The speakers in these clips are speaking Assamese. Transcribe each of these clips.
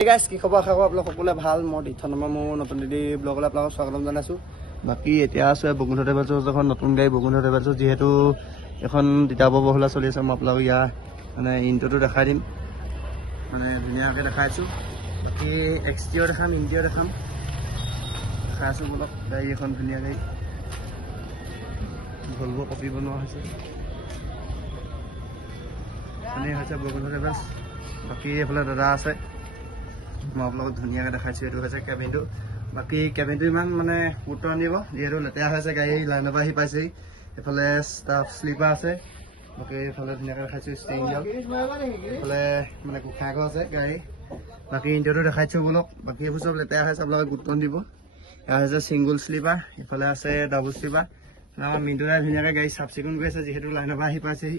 গাইছ কি খবৰ আশা কৰোঁ আপোনালোক সকলোৱে ভাল মই তীৰ্থ নম্বৰ মোৰ নতুন দিদি ব্লগলৈ আপোনালোকক স্বাগতম জনাইছোঁ বাকী এতিয়া আছোঁ বৈকুণ্ঠ ট্ৰেভেলছ এখন নতুন গাড়ী বৈকুণ্ঠ ট্ৰেভেলছ যিহেতু এখন তিতাবৰ বহুলা চলি আছে মই আপোনালোকক ইয়াৰ মানে ইণ্ট্ৰ'টো দেখাই দিম মানে ধুনীয়াকৈ দেখাইছোঁ বাকী এক্সটিৰিয়ৰ দেখাম ইণ্টিৰিয়ৰ দেখাম দেখাই আছোঁ অলপ গাড়ী এখন ধুনীয়া গাড়ী ভলভ' কপি বনোৱা হৈছে এনেই হৈছে বৈকুণ্ঠ ট্ৰেভেলছ বাকী এইফালে দাদা আছে মই আপোনালোকক ধুনীয়াকৈ দেখাইছোঁ এইটো হৈছে কেবিনটো বাকী কেবিনটো ইমান মানে গুৰুত্ব নিদিব যিহেতু লেতেৰা হৈছে গাড়ী লাইনৰ পৰা আহি পাইছেহি এইফালে ষ্টাফ শ্লিপাৰ আছে বাকী এইফালে ধুনীয়াকৈ দেখাইছোঁ ষ্টেৰিং ডাল এইফালে মানে গোঁসাই ঘৰ আছে গাড়ী বাকী ইণ্টাৰটো দেখাইছোঁ বলক বাকী এইবোৰ চব লেতেৰা হৈছে আপোনালোকে গুৰুত্ব নিদিব এয়া হৈছে ছিংগুল শ্লিপাৰ এইফালে আছে ডাবল শ্লিপাৰ আমাৰ মিণ্টুদাই ধুনীয়াকৈ গাড়ী চাফ চিকুণ কৰি আছে যিহেতু লাইনৰ পৰা আহি পাইছেহি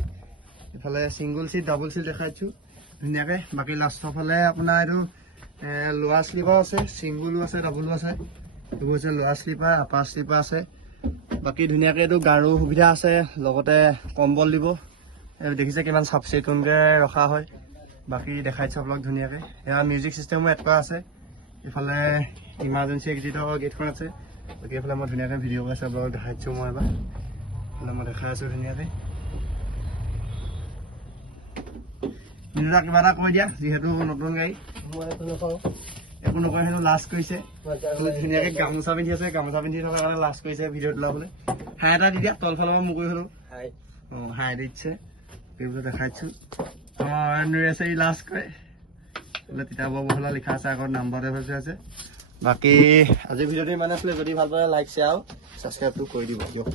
এইফালে ছিংগুল চিট ডাবল চিট দেখাইছোঁ ধুনীয়াকৈ বাকী লাষ্টৰ ফালে আপোনাৰ এইটো লোৱাৰ শ্লিপাৰ আছে ছিংগুলো আছে ডাবলো আছে এইবোৰ হৈছে লোৱাৰ শ্লিপাৰ আপাৰ শ্লিপাৰ আছে বাকী ধুনীয়াকৈ এইটো গাৰু সুবিধা আছে লগতে কম্বল দিব দেখিছে কিমান চাফ চিকুণকৈ ৰখা হয় বাকী দেখাইছোঁ আপোনালোক ধুনীয়াকৈ এয়া মিউজিক চিষ্টেমো এড কৰা আছে এইফালে ইমাৰ্জেঞ্চি এক্সিটৰ গেটখন আছে বাকী এইফালে মই ধুনীয়াকৈ ভিডিঅ' কৰি আছোঁ আপোনালোকক দেখাইছোঁ মই এবাৰ এইফালে মই দেখাই আছোঁ ধুনীয়াকৈ মিনুদা কিবা এটা কৈ দিয়া যিহেতু নতুন গাড়ী একো নকয় সেইটো লাষ্ট কৰিছে ধুনীয়াকৈ গামোচা পিন্ধি আছে গামোচা পিন্ধি থকাৰ কাৰণে লাষ্ট কৰিছে ভিডিঅ' তোলাবলৈ হাই এটা দি দিয়া তলফালৰ পৰা মুকৰি হ'লেও অঁ হাই দিছে এইবোৰ দেখাইছোঁ আমাৰ আছে ই লাষ্ট কৰে বোলে তিতাবৰ বহুলা লিখা আছে আগত নাম্বাৰ আছে বাকী আজি ভিডিঅ'টো ইমানে আছিলে যদি ভাল পালে লাইক শ্বেয়াৰ আৰু ছাবস্ক্ৰাইবটো কৰি দিব দিয়ক